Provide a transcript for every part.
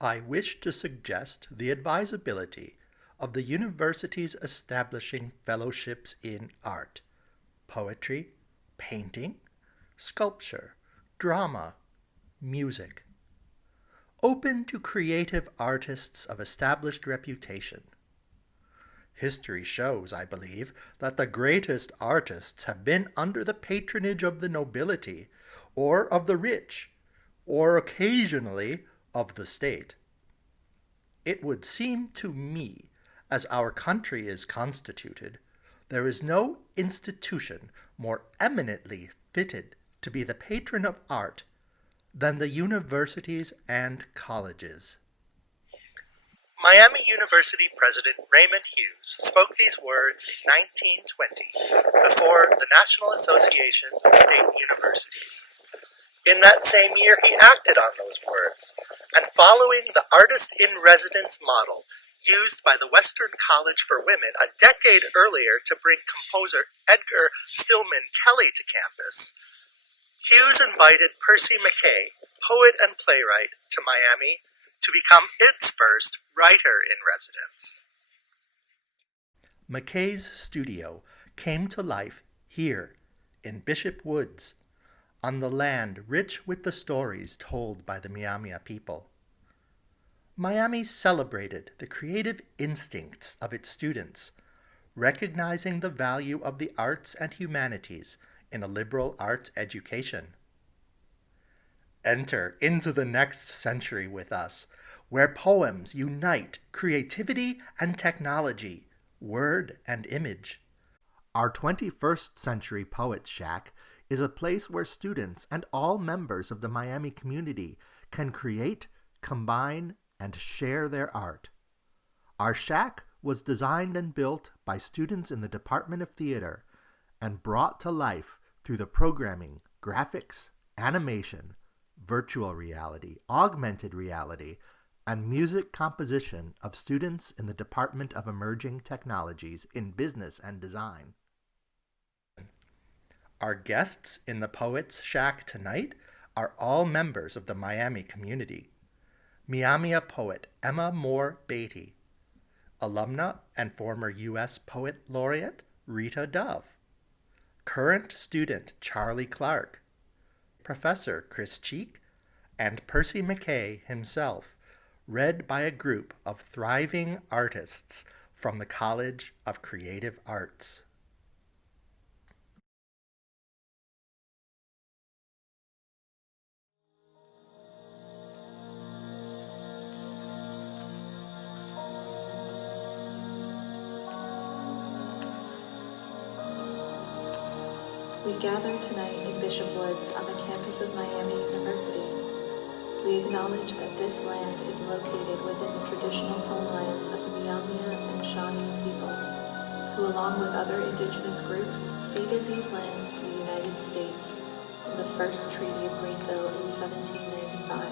I wish to suggest the advisability of the university's establishing fellowships in art, poetry, painting, sculpture, drama, music, open to creative artists of established reputation. History shows, I believe, that the greatest artists have been under the patronage of the nobility, or of the rich, or occasionally of the state. It would seem to me, as our country is constituted, there is no institution more eminently fitted to be the patron of art than the universities and colleges. Miami University President Raymond Hughes spoke these words in 1920 before the National Association of State Universities. In that same year, he acted on those words, and following the artist-in-residence model used by the Western College for Women a decade earlier to bring composer Edgar Stillman Kelly to campus, Hughes invited Percy McKay, poet and playwright, to Miami to become its first writer-in-residence. McKay's studio came to life here in Bishop Woods, on the land rich with the stories told by the Miami people. Miami celebrated the creative instincts of its students, recognizing the value of the arts and humanities in a liberal arts education. Enter into the next century with us, where poems unite creativity and technology, word and image. Our 21st Century Poets Shack is a place where students and all members of the Miami community can create, combine, and share their art. Our shack was designed and built by students in the Department of Theater and brought to life through the programming, graphics, animation, virtual reality, augmented reality, and music composition of students in the Department of Emerging Technologies in Business and Design. Our guests in the Poets Shack tonight are all members of the Miami community. Miami poet Emma Moore Beatty, alumna and former U.S. Poet Laureate Rita Dove, current student Charlie Clark, Professor Chris Cheek, and Percy McKay himself, read by a group of thriving artists from the College of Creative Arts. We gather tonight in Bishop Woods on the campus of Miami University. We acknowledge that this land is located within the traditional homelands of the Miami and Shawnee people, who along with other indigenous groups ceded these lands to the United States in the First Treaty of Greenville in 1795.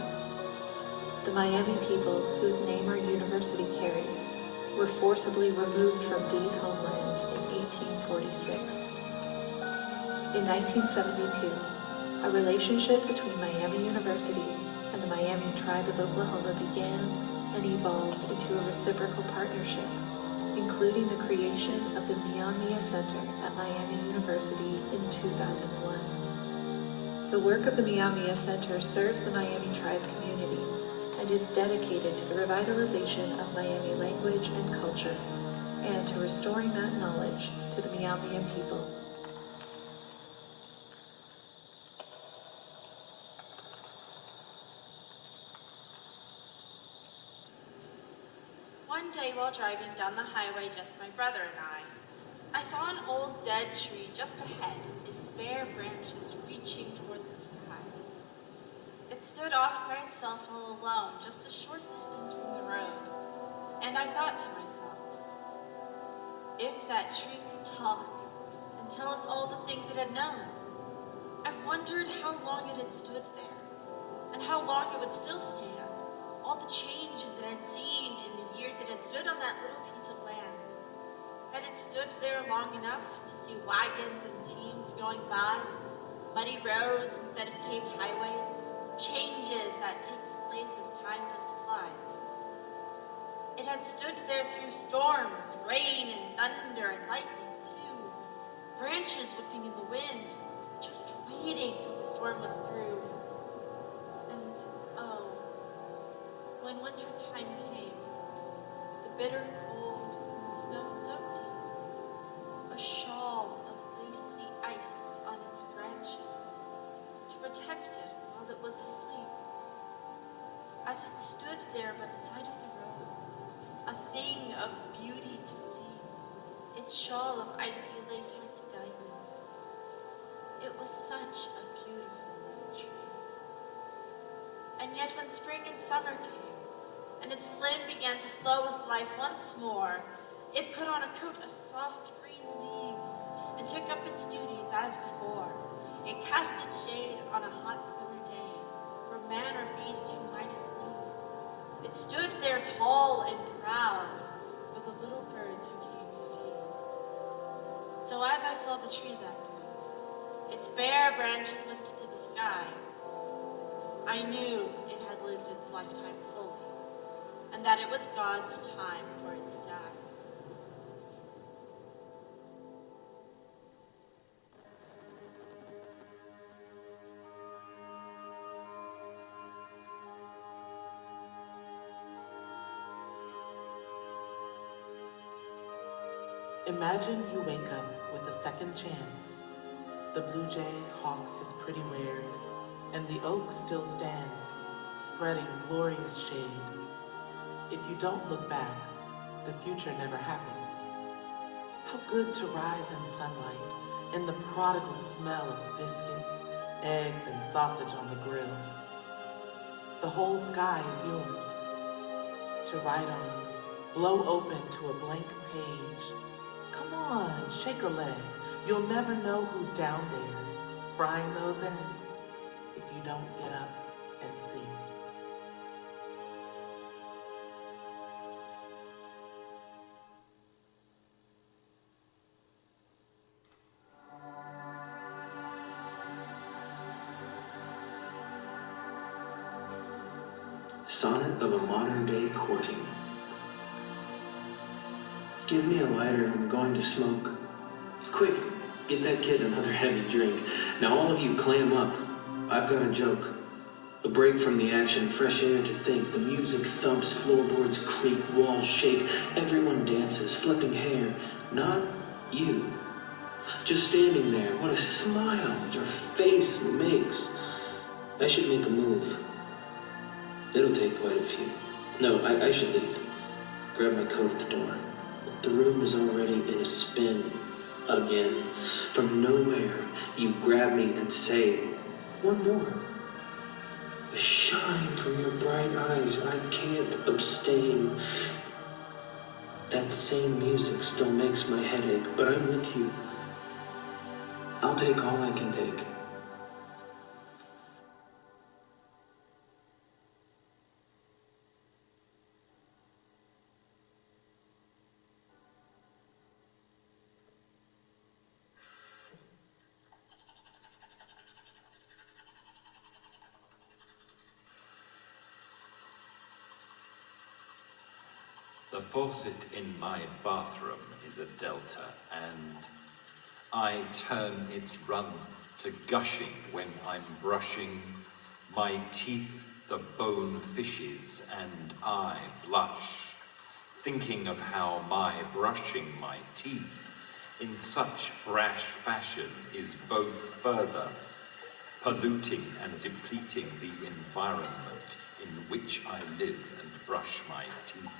The Miami people, whose name our university carries, were forcibly removed from these homelands in 1846. In 1972, a relationship between Miami University and the Miami Tribe of Oklahoma began and evolved into a reciprocal partnership, including the creation of the Miami Center at Miami University in 2001. The work of the Miami Center serves the Miami Tribe community and is dedicated to the revitalization of Miami language and culture and to restoring that knowledge to the Miami people. One day while driving down the highway, just my brother and I saw an old dead tree just ahead, its bare branches reaching toward the sky. It stood off by itself all alone, just a short distance from the road, and I thought to myself, if that tree could talk and tell us all the things it had known, I wondered how long it had stood there, and how long it would still stand, all the changes it had seen in the years it had stood on that little piece of land. Had it stood there long enough to see wagons and teams going by, muddy roads instead of paved highways, changes that take place as time does fly? had stood there through storms, rain and thunder and lightning too, branches whipping in the wind, just waiting till the storm was through. And oh, when winter time came, the bitter cold and the snow so deep, a shawl of lacy ice on its branches to protect it while it was asleep. As it stood there by the side of the road, a thing of beauty to see, its shawl of icy lace like diamonds. It was such a beautiful little tree. And yet when spring and summer came, and its limb began to flow with life once more, it put on a coat of soft green leaves and took up its duties as before. It cast its shade on a hot summer day for man or beast who might have need. It stood there tall and proud for the little birds who came to feed. So as I saw the tree that day, its bare branches lifted to the sky, I knew it had lived its lifetime fully, and that it was God's time for it to die. Imagine you wake up with a second chance. The blue jay hawks his pretty wares, and the oak still stands, spreading glorious shade. If you don't look back, the future never happens. How good to rise in sunlight, in the prodigal smell of biscuits, eggs, and sausage on the grill. The whole sky is yours, to write on, blow open to a blank page. Come on, shake a leg. You'll never know who's down there, frying those eggs, if you don't get up and see. Sonnet of a modern-day courting. Give me a lighter, I'm going to smoke. Quick, get that kid another heavy drink. Now all of you clam up. I've got a joke. A break from the action, fresh air to think. The music thumps, floorboards creak, walls shake. Everyone dances, flipping hair. Not you. Just standing there, what a smile your face makes. I should make a move. It'll take quite a few. No, I should leave. Grab my coat at the door. The room is already in a spin again. From nowhere, you grab me and say, one more. The shine from your bright eyes, I can't abstain. That same music still makes my head ache, but I'm with you. I'll take all I can take. The faucet in my bathroom is a delta, and I turn its run to gushing when I'm brushing my teeth, the bone fishes, and I blush, thinking of how my brushing my teeth in such brash fashion is both further polluting and depleting the environment in which I live and brush my teeth.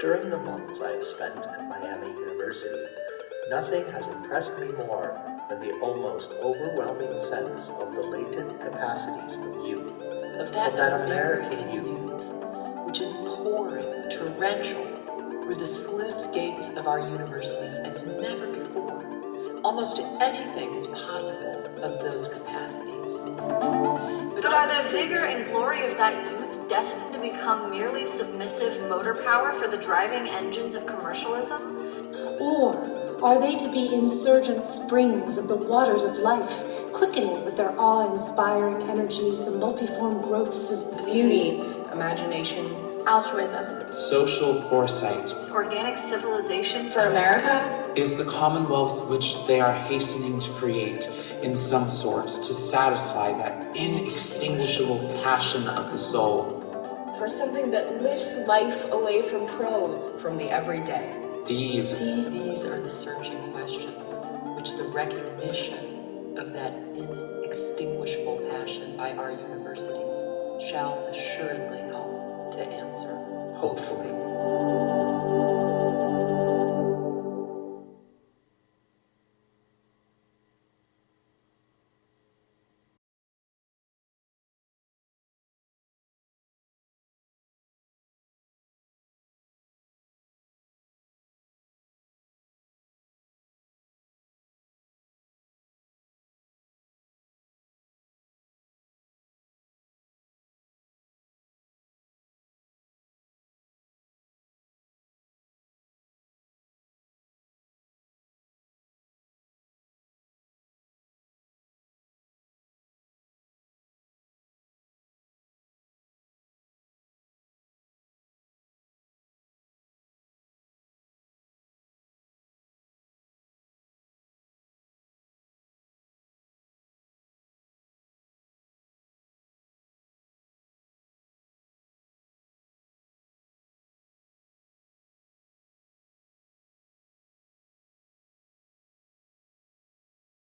During the months I have spent at Miami University, nothing has impressed me more than the almost overwhelming sense of the latent capacities of youth, of that American youth, which is pouring torrential through the sluice gates of our universities as never before. Almost anything is possible of those capacities. But are the vigor and glory of that youth destined to become merely submissive motor power for the driving engines of commercialism? Or Are they to be insurgent springs of the waters of life, quickening with their awe-inspiring energies the multiform growths of Beauty, imagination, altruism, social foresight organic civilization for America? is the commonwealth which they are hastening to create in some sort to satisfy that inextinguishable passion of the soul. For something that lifts life away from prose, from the everyday. These are the searching questions which the recognition of that inextinguishable passion by our universities shall assuredly help to answer. hopefully.